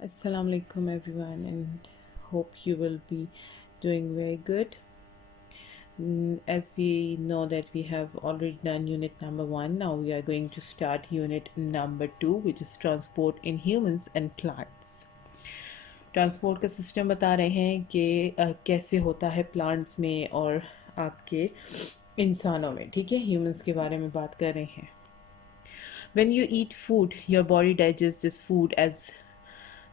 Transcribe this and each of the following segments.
Assalamu alaikum everyone, and hope you will be doing very good. As we know that we have already done unit number 1, now we are going to start unit number 2, which is transport in humans and plants. Transport का system बता रहे हैं कि कैसे होता है plants में और आपके इंसानों में, ठीक है, ह्यूमंस के बारे में बात कर रहे हैं. When you eat food, your body digests this food as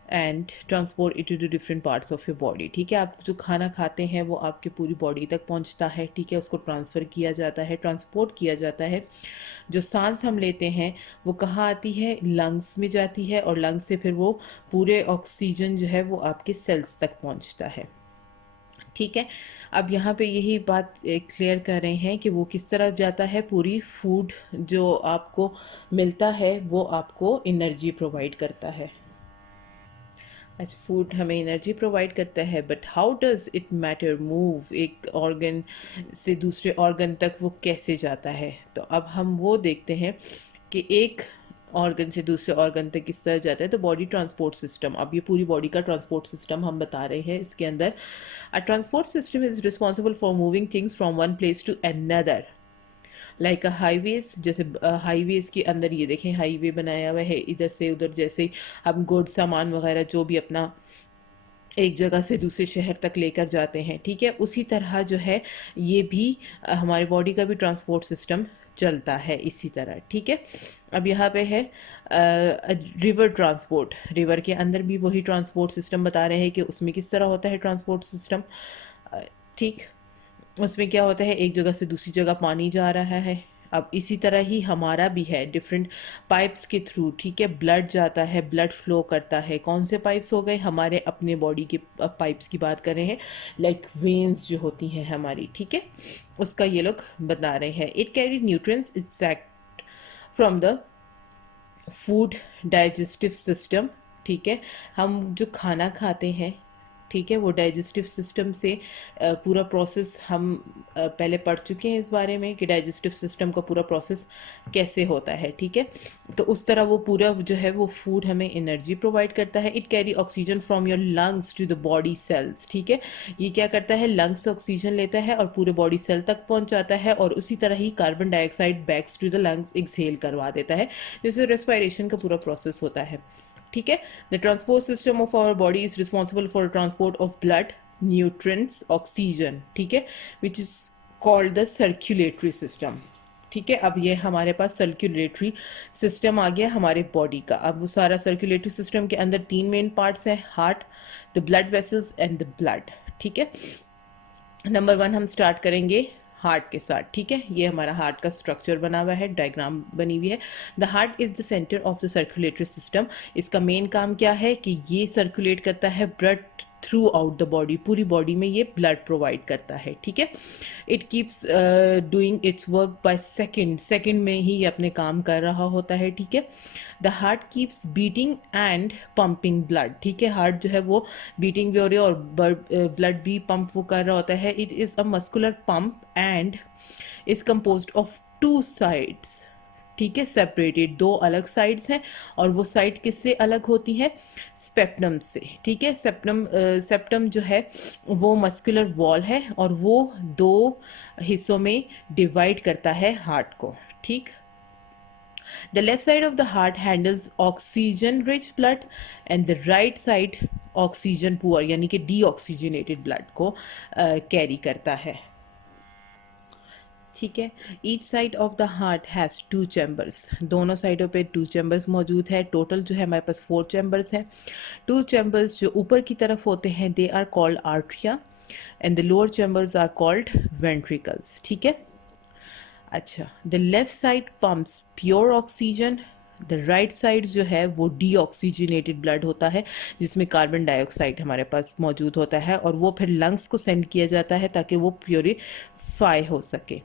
and transport it to different parts of your body. ठीक है, आप जो खाना खाते हैं वो आपके पूरी बॉडी तक पहुंचता है. ठीक है, उसको ट्रांसफ़र किया जाता है, ट्रांसपोर्ट किया जाता है. जो सांस हम लेते हैं वो कहाँ आती है? लंग्स में जाती है, और लंग्स से फिर वो पूरे ऑक्सीजन जो है वो आपके सेल्स तक पहुंचता है. ठीक है, अब यहाँ पे यही बात क्लियर कर रहे हैं कि वो किस तरह जाता है. पूरी फूड जो आपको मिलता है वो आपको एनर्जी प्रोवाइड करता है. अच्छा, फूड हमें एनर्जी प्रोवाइड करता है, but how does it matter move, एक ऑर्गन से दूसरे ऑर्गन तक वो कैसे जाता है. तो अब हम वो देखते हैं कि एक ऑर्गन से दूसरे ऑर्गन तक किस तरह जाता है. तो बॉडी ट्रांसपोर्ट सिस्टम, अब ये पूरी बॉडी का ट्रांसपोर्ट सिस्टम हम बता रहे हैं. इसके अंदर a transport system is responsible for moving things from one place to another, like a highways. जैसे हाईवेज के अंदर ये देखें, हाईवे बनाया हुआ है, इधर से उधर जैसे हम गुड सामान वगैरह जो भी अपना एक जगह से दूसरे शहर तक लेकर जाते हैं. ठीक है, उसी तरह जो है ये भी हमारी बॉडी का भी ट्रांसपोर्ट सिस्टम चलता है इसी तरह. ठीक है, अब यहाँ पे है रिवर ट्रांसपोर्ट. रिवर के अंदर भी वही ट्रांसपोर्ट सिस्टम बता रहे हैं कि उसमें किस तरह होता है ट्रांसपोर्ट सिस्टम. ठीक, उसमें क्या होता है, एक जगह से दूसरी जगह पानी जा रहा है. अब इसी तरह ही हमारा भी है, डिफरेंट पाइप्स के थ्रू. ठीक है, ब्लड जाता है, ब्लड फ्लो करता है. कौन से पाइप्स हो गए? हमारे अपने बॉडी के पाइप्स की बात कर रहे हैं, लाइक वेन्स जो होती हैं हमारी. ठीक है, उसका ये लोग बता रहे हैं. It carry nutrients extract from the food digestive system. ठीक है, हम जो खाना खाते हैं, ठीक है, वो डाइजेस्टिव सिस्टम से पूरा प्रोसेस हम पहले पढ़ चुके हैं इस बारे में कि डाइजेस्टिव सिस्टम का पूरा प्रोसेस कैसे होता है. ठीक है, तो उस तरह वो पूरा जो है वो फूड हमें एनर्जी प्रोवाइड करता है. It carry oxygen from your lungs to the body cells. ठीक है, ये क्या करता है, लंग्स से ऑक्सीजन लेता है और पूरे बॉडी सेल तक पहुंच जाता है, और उसी तरह ही carbon dioxide backs to the lungs exhale करवा देता है, जिससे रेस्पिरेशन का पूरा प्रोसेस होता है. ठीक है, the transport system of our body is responsible for transport of blood, nutrients, oxygen. ठीक है, which is called the circulatory system. ठीक है, अब ये हमारे पास सर्कुलेटरी सिस्टम आ गया हमारे बॉडी का. अब वो सारा सर्कुलेटरी सिस्टम के अंदर 3 मेन पार्ट्स हैं, heart, the blood vessels and the blood. ठीक है, नंबर 1 हम स्टार्ट करेंगे हार्ट के साथ. ठीक है, ये हमारा हार्ट का स्ट्रक्चर बना हुआ है, डायग्राम बनी हुई है. The heart is the centre of the circulatory system. इसका मेन काम क्या है कि ये सर्कुलेट करता है blood through out the body, पूरी बॉडी में ये ब्लड प्रोवाइड करता है. ठीक है, it keeps doing it's work by second, second में ही ये अपने काम कर रहा होता है. ठीक है, the heart keeps beating and pumping blood. ठीक है, हार्ट जो है वो बीटिंग भी हो रही है और ब्लड भी पंप वो कर रहा होता है. It is a muscular pump and is composed of 2 sides. ठीक है, सेपरेटेड, 2 अलग साइड्स हैं, और वो साइड किससे अलग होती है? स्पेप्टम से. ठीक है, सेप्टम जो है वो मस्कुलर वॉल है, और वो 2 हिस्सों में डिवाइड करता है हार्ट को. ठीक, the left side of the heart handles oxygen rich blood and the right side oxygen poor यानी कि deoxygenated blood को कैरी करता है. ठीक है, each side of the heart has 2 chambers. दोनों साइडों पे 2 चैम्बर्स मौजूद है. टोटल जो है हमारे पास 4 चैम्बर्स हैं. 2 चैम्बर्स जो ऊपर की तरफ होते हैं they are called atria, and the lower chambers are called ventricles. ठीक है, अच्छा, the left side pumps pure oxygen, the right side जो है वो डीऑक्सीजनेटेड ब्लड होता है, जिसमें कार्बन डाइऑक्साइड हमारे पास मौजूद होता है, और वो फिर लंग्स को सेंड किया जाता है ताकि वो प्योरीफाई हो सके.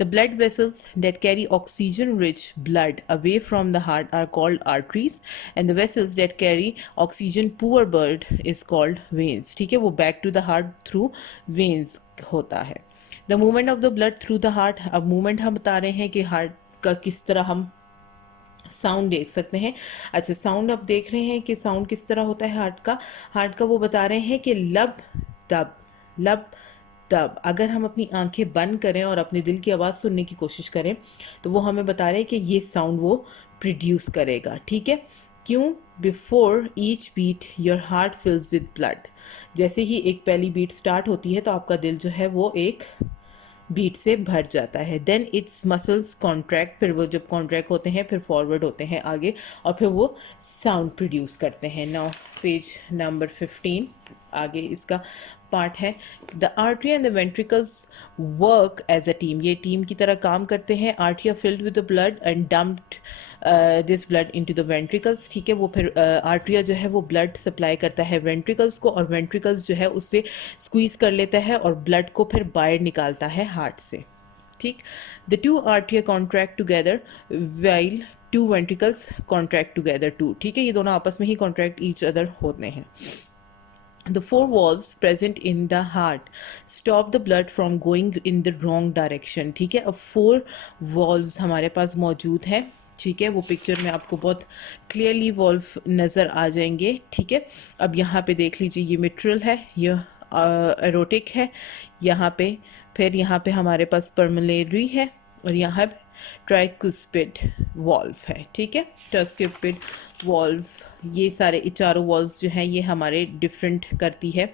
The blood vessels that carry oxygen rich blood away from the heart are called arteries, and the vessels that carry oxygen poor blood is called veins. ठीक है, वो back to the heart through veins होता है. The movement of the blood through the heart, अब movement हम बता रहे हैं कि हार्ट का किस तरह हम साउंड देख सकते हैं। अच्छा, साउंड आप देख रहे हैं कि साउंड किस तरह होता है हार्ट का। हार्ट का वो बता रहे हैं कि लब दब, लब दब। अगर हम अपनी आंखें बंद करें और अपने दिल की आवाज़ सुनने की कोशिश करें तो वो हमें बता रहे हैं कि ये साउंड वो प्रोड्यूस करेगा। ठीक है, क्यों? Before each beat your heart fills with blood. जैसे ही एक पहली बीट स्टार्ट होती है तो आपका दिल जो है वो एक बीट से भर जाता है। देन इट्स मसल्स कॉन्ट्रैक्ट, फिर वो जब कॉन्ट्रैक्ट होते हैं फिर फॉरवर्ड होते हैं आगे और फिर वो साउंड प्रोड्यूस करते हैं। नाउ पेज नंबर 15, आगे इसका पार्ट है। The artery and the ventricles work as a team. ये टीम की तरह काम करते हैं। Artery filled with the blood and dumped this blood into the ventricles. ठीक है, वो फिर आर्टरिया जो है वो ब्लड सप्लाई करता है वेंट्रिकल्स को, और वेंट्रिकल्स जो है उससे स्क्वीज कर लेता है और ब्लड को फिर बाहर निकालता है हार्ट से। ठीक, the two atria contract together while two ventricles contract together too. ठीक है, ये दोनों आपस में ही कॉन्ट्रैक्ट ईच अदर होते हैं। The four valves present in the heart stop the blood from going in the wrong direction. ठीक है, अब 4 valves हमारे पास मौजूद हैं। ठीक है, वो पिक्चर में आपको बहुत क्लियरली वॉल्व नज़र आ जाएंगे। ठीक है, अब यहाँ पे देख लीजिए, ये मिट्रल है, यह एरोटिक है यहाँ पे, फिर यहाँ पे हमारे पास पर्मलेरी है और यहाँ ट्राइकुस्पिड वॉल्व है। ठीक है, ट्राइकुस्पिड वॉल्व, ये सारे चारों वॉल्व्स जो हैं ये हमारे डिफरेंट करती है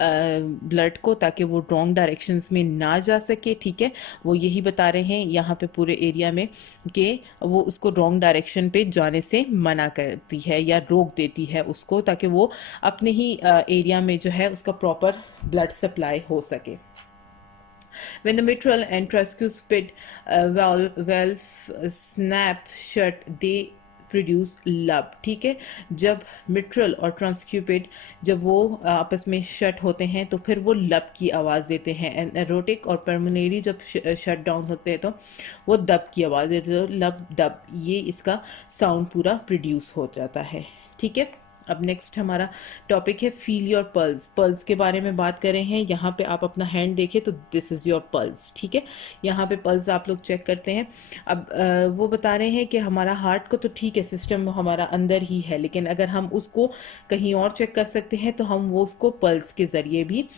ब्लड को, ताकि वो रॉन्ग डायरेक्शंस में ना जा सके। ठीक है, वो यही बता रहे हैं यहाँ पे पूरे एरिया में कि वो उसको रॉन्ग डायरेक्शन पे जाने से मना करती है या रोक देती है उसको, ताकि वो अपने ही एरिया में जो है उसका प्रॉपर ब्लड सप्लाई हो सके। When the mitral and tricuspid valve snap shut, they produce लब। ठीक है, जब मिट्रल और ट्रांसक्यूपिड जब वो आपस में शट होते हैं तो फिर वो लब की आवाज़ देते हैं। एंड एरोटिक और पर्मनेरी जब शट डाउन होते हैं तो वो दब की आवाज़ देते हैं। तो लब दब, ये इसका साउंड पूरा प्रोड्यूस हो जाता है। ठीक है, अब नेक्स्ट हमारा टॉपिक है फील योर पल्स। पल्स के बारे में बात कर रहे हैं। यहाँ पे आप अपना हैंड देखें तो दिस इज़ योर पल्स। ठीक है, यहाँ पे पल्स आप लोग चेक करते हैं। अब वो बता रहे हैं कि हमारा हार्ट को तो ठीक है, सिस्टम हमारा अंदर ही है, लेकिन अगर हम उसको कहीं और चेक कर सकते हैं तो हम वो उसको पल्स के ज़रिए भी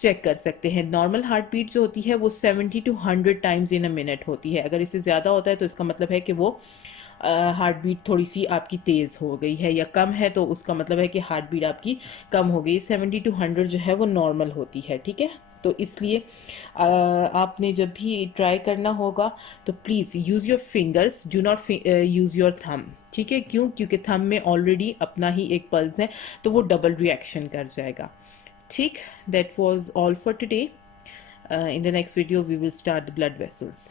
चेक कर सकते हैं। नॉर्मल हार्ट बीट जो होती है वो 70 to 100 times in a minute होती है। अगर इससे ज़्यादा होता है तो इसका मतलब है कि वो हार्ट बीट थोड़ी सी आपकी तेज़ हो गई है, या कम है तो उसका मतलब है कि हार्ट बीट आपकी कम हो गई। 70 to 100 जो है वो नॉर्मल होती है। ठीक है, तो इसलिए आपने जब भी ट्राई करना होगा तो please use your fingers, do not use your thumb. ठीक है, क्यों? क्योंकि थंब में ऑलरेडी अपना ही एक पल्स है तो वो डबल रिएक्शन कर जाएगा। ठीक, that was all for today. In the next video we will start the blood vessels.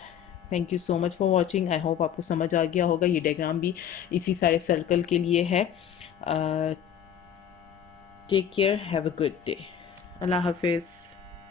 Thank you so much for watching. I hope आपको समझ आ गया होगा। ये डायग्राम भी इसी सारे सर्कल के लिए है। Take care, have a good day. अल्लाह हाफिज़।